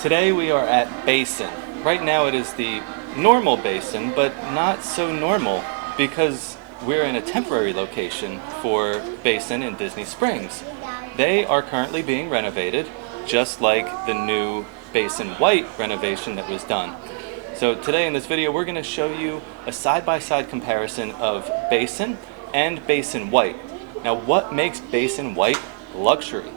Today we are at Basin. Right now it is the normal Basin, but not so normal because we're in a temporary location for Basin in Disney Springs. They are currently being renovated, just like the new Basin White renovation that was done. So today in this video we're going to show you a side-by-side comparison of Basin and Basin White. Now what makes Basin White luxury?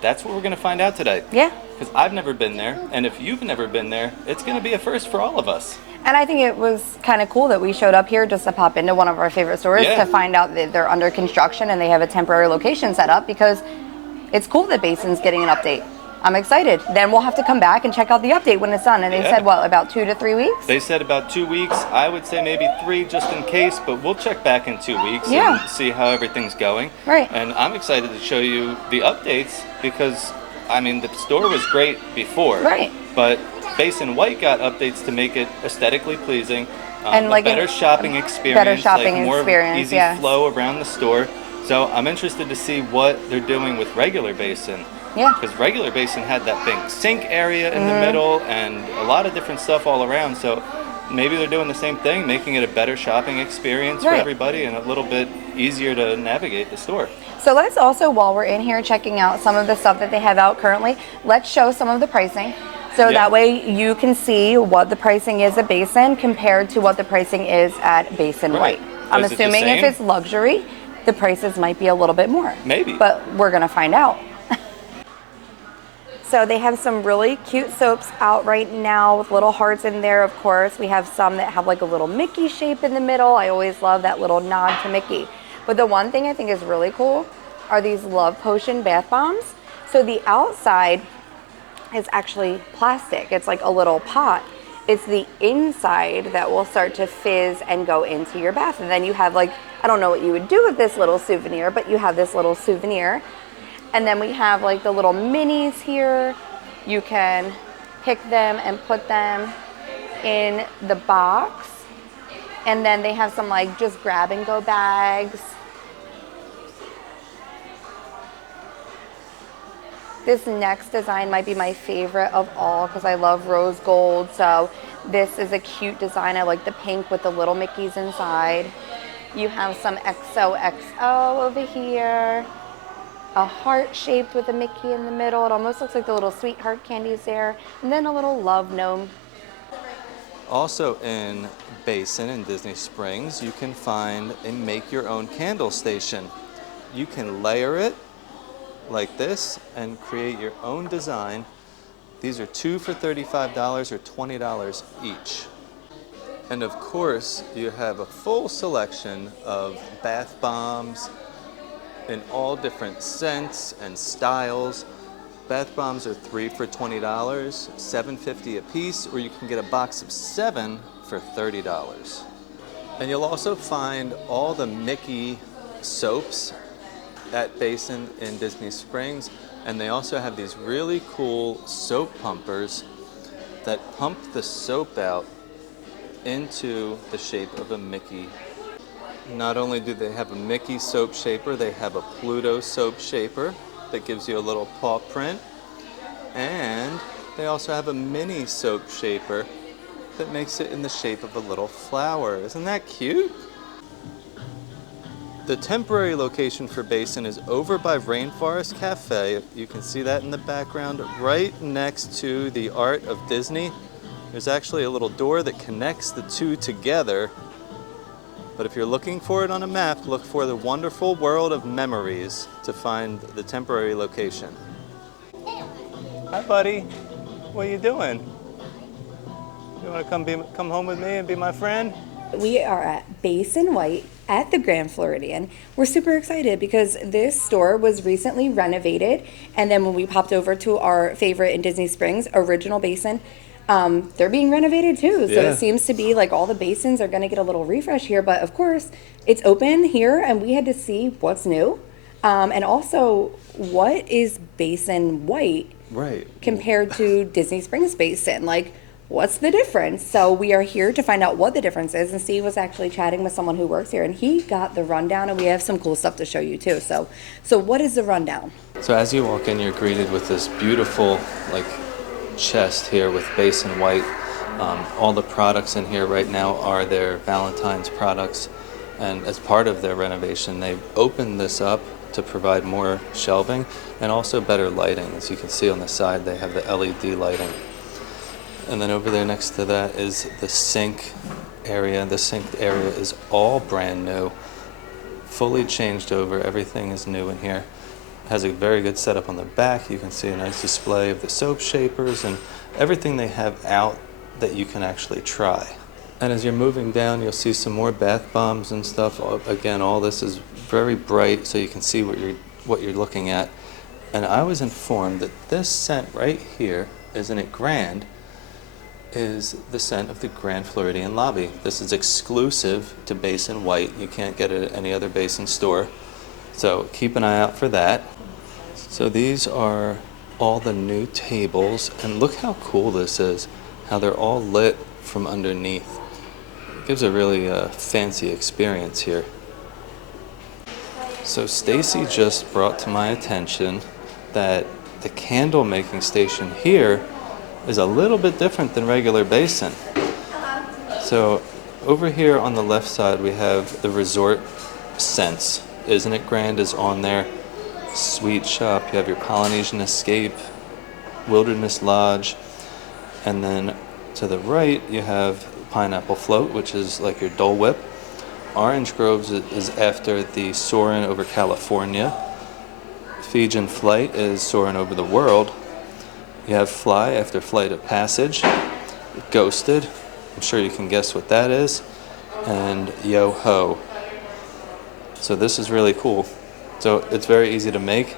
That's what we're going to find out today. Yeah. Because I've never been there, and if you've never been there, it's going to be a first for all of us. And I think it was kind of cool that we showed up here just to pop into one of our favorite stores to find out that they're under construction and they have a temporary location set up, because it's cool that Basin's getting an update. I'm excited. Then we'll have to come back and check out the update when it's done. And they said, what, about 2 to 3 weeks? They said about 2 weeks. I would say maybe 3 just in case, but we'll check back in 2 weeks and see how everything's going. Right. And I'm excited to show you the updates because, I mean, the store was great before. Right. But Basin White got updates to make it aesthetically pleasing, and like a better shopping experience, better shopping like more experience, easy flow around the store. So I'm interested to see what they're doing with regular Basin. Yeah. Because regular Basin had that big sink area in the middle and a lot of different stuff all around. So maybe they're doing the same thing, making it a better shopping experience for everybody and a little bit easier to navigate the store. So let's also, while we're in here checking out some of the stuff that they have out currently, let's show some of the pricing. So that way you can see what the pricing is at Basin compared to what the pricing is at Basin White. I'm assuming if it's luxury, the prices might be a little bit more. Maybe. But we're going to find out. So they have some really cute soaps out right now with little hearts in there, of course. We have some that have like a little Mickey shape in the middle. I always love that little nod to Mickey. But the one thing I think is really cool are these Love Potion bath bombs. So the outside is actually plastic. It's like a little pot. It's the inside that will start to fizz and go into your bath. And then you have like, I don't know what you would do with this little souvenir, but you have this little souvenir. And then we have like the little minis here. You can pick them and put them in the box. And then they have some like just grab and go bags. This next design might be my favorite of all because I love rose gold. So this is a cute design. I like the pink with the little Mickeys inside. You have some XOXO over here. A heart shaped with a Mickey in the middle. It almost looks like the little sweetheart candies there. And then a little love gnome. Also in Basin in Disney Springs, you can find a make your own candle station. You can layer it like this and create your own design. These are 2 for $35 or $20 each. And of course, you have a full selection of bath bombs in all different scents and styles. Bath bombs are 3 for $20, $7.50 a piece, or you can get a box of 7 for $30. And you'll also find all the Mickey soaps at Basin in Disney Springs, and they also have these really cool soap pumpers that pump the soap out into the shape of a Mickey. Not only do they have a Mickey soap shaper, they have a Pluto soap shaper that gives you a little paw print, and they also have a mini soap shaper that makes it in the shape of a little flower. Isn't that cute? The temporary location for Basin is over by Rainforest Cafe. You can see that in the background right next to the Art of Disney. There's actually a little door that connects the two together. But if you're looking for it on a map, look for the Wonderful World of Memories to find the temporary location. Hi, buddy. What are you doing? You want to come home with me and be my friend? We are at Basin White at the Grand Floridian. We're super excited because this store was recently renovated. And then when we popped over to our favorite in Disney Springs, Original Basin, they're being renovated too. So it seems to be like all the basins are going to get a little refresh here. But of course, it's open here and we had to see what's new. And also, what is Basin White compared to Disney Springs Basin? Like, what's the difference? So we are here to find out what the difference is. And Steve was actually chatting with someone who works here and he got the rundown, and we have some cool stuff to show you too. So what is the rundown? So as you walk in, you're greeted with this beautiful, like, chest here with Basin White. All the products in here right now are their Valentine's products, and as part of their renovation, they've opened this up to provide more shelving and also better lighting. As you can see on the side, they have the LED lighting. And then over there next to that is the sink area. The sink area is all brand new, fully changed over. Everything is new in here. Has a very good setup on the back. You can see a nice display of the soap shapers and everything they have out that you can actually try. And as you're moving down, you'll see some more bath bombs and stuff. Again, all this is very bright, so you can see what you're looking at. And I was informed that this scent right here, isn't it grand, is the scent of the Grand Floridian lobby. This is exclusive to Basin White. You can't get it at any other Basin store. So keep an eye out for that. So these are all the new tables, and look how cool this is, how they're all lit from underneath. It gives a really fancy experience here. So Stacy just brought to my attention that the candle making station here is a little bit different than regular Basin. So over here on the left side we have the resort scents. Isn't It Grand is on there. Sweet Shop, you have your Polynesian Escape, Wilderness Lodge, and then to the right you have Pineapple Float, which is like your Dole Whip. Orange Groves is after the Soarin' over California. Fijian Flight is Soarin' over the World. You have Fly after Flight of Passage. Ghosted, I'm sure you can guess what that is. And Yo Ho. So this is really cool. So it's very easy to make,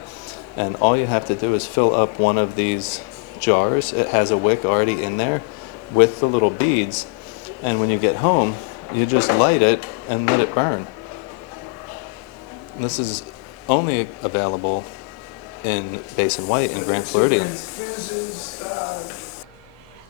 and all you have to do is fill up one of these jars. It has a wick already in there with the little beads, and when you get home, you just light it and let it burn. And this is only available in Basin White and Grand Floridian.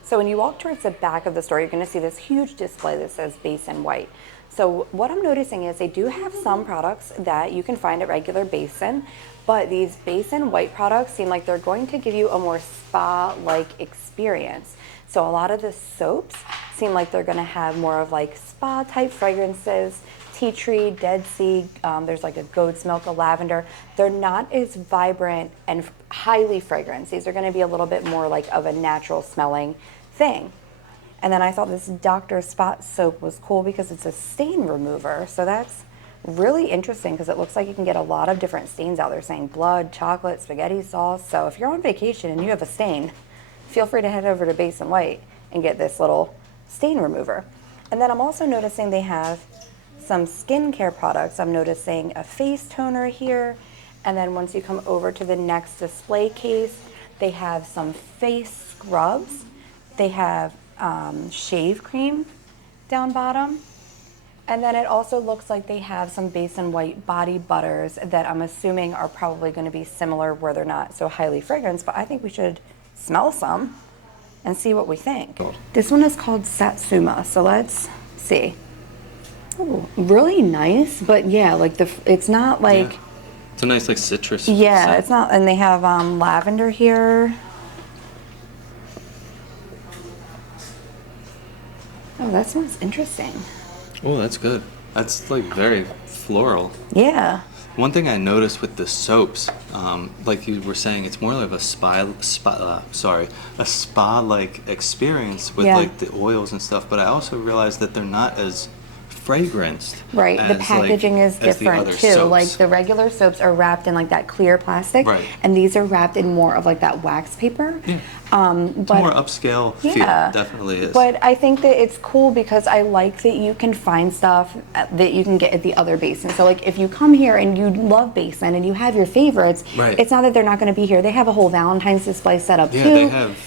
So when you walk towards the back of the store, you're going to see this huge display that says Basin White. So what I'm noticing is they do have some products that you can find at regular Basin, but these Basin White products seem like they're going to give you a more spa-like experience. So a lot of the soaps seem like they're going to have more of like spa-type fragrances, tea tree, Dead Sea, there's like a goat's milk, a lavender. They're not as vibrant and highly fragranced. These are going to be a little bit more like of a natural smelling thing. And then I thought this Dr. Spot soap was cool because it's a stain remover. So that's really interesting because it looks like you can get a lot of different stains out there, saying blood, chocolate, spaghetti sauce. So if you're on vacation and you have a stain, feel free to head over to Basin White and get this little stain remover. And then I'm also noticing they have some skincare products. I'm noticing a face toner here. And then once you come over to the next display case, they have some face scrubs. They have shave cream down bottom. And then it also looks like they have some Basin White body butters that I'm assuming are probably going to be similar where they're not so highly fragranced, but I think we should smell some and see what we think. This one is called Satsuma, so let's see. Ooh, really nice, but yeah, like it's not like... Yeah. It's a nice like citrus Yeah, scent. it's not, and they have lavender here. Oh, that smells interesting. Oh, that's good. That's like very floral. Yeah. One thing I noticed with the soaps, like you were saying, it's more of a spa-like experience with like the oils and stuff. But I also realized that they're not as fragranced. Right. The packaging is different too. Soaps. Like the regular soaps are wrapped in like that clear plastic, right, and these are wrapped in more of like that wax paper. Yeah. But more upscale feel, definitely is. But I think that it's cool because I like that you can find stuff that you can get at the other Basins. So like if you come here and you love Basin and you have your favorites, right, it's not that they're not going to be here. They have a whole Valentine's display set up too. Yeah, they have.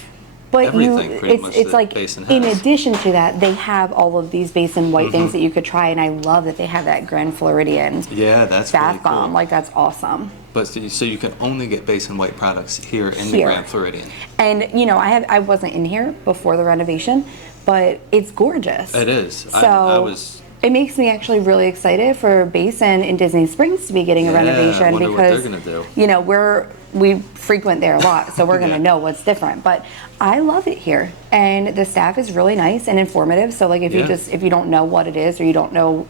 But it's like in addition to that, they have all of these Basin White things that you could try, and I love that they have that Grand Floridian that's bath really cool. bomb. Like that's awesome. But so you can only get Basin White products here in the Grand Floridian. And you know, I wasn't in here before the renovation, but it's gorgeous. It is. So it makes me actually really excited for Basin in Disney Springs to be getting a renovation I wonder because what they're gonna do. You know, we're we frequent there a lot, so we're gonna Yeah. know what's different. But I love it here, and the staff is really nice and informative. So like if you don't know what it is, or you don't know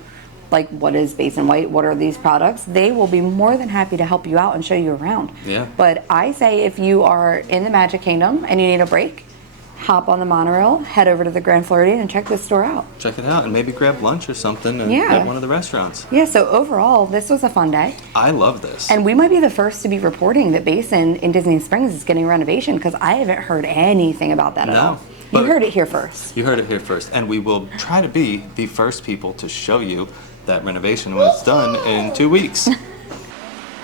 like what is Basin White, what are these products, they will be more than happy to help you out and show you around. Yeah. But I say if you are in the Magic Kingdom and you need a break, hop on the monorail, head over to the Grand Floridian and check this store out. Check it out, and maybe grab lunch or something at one of the restaurants. Yeah, so overall, this was a fun day. I love this. And we might be the first to be reporting that Basin in Disney Springs is getting renovation, because I haven't heard anything about that at all. You heard it here first. You heard it here first. And we will try to be the first people to show you that renovation when it's done in 2 weeks.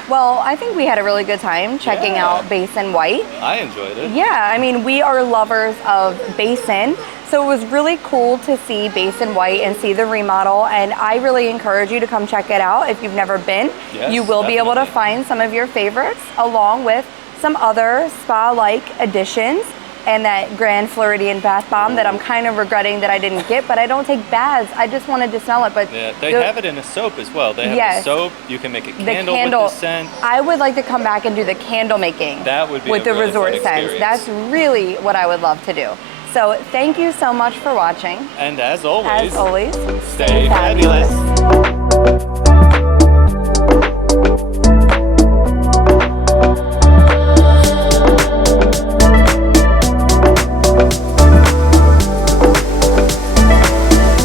Well, I think we had a really good time checking out Basin White. I enjoyed it. Yeah, I mean, we are lovers of Basin, so it was really cool to see Basin White and see the remodel, and I really encourage you to come check it out if you've never been. Yes, you will be able to find some of your favorites along with some other spa-like additions, and that Grand Floridian bath bomb that I'm kind of regretting that I didn't get, but I don't take baths. I just wanted to smell it. But yeah, they have it in a soap as well. They have the soap. You can make a candle with the scent. I would like to come back and do the candle making. That would be with the really resort fun scents. experience. That's really what I would love to do. So thank you so much for watching. And as always, As always, stay fabulous.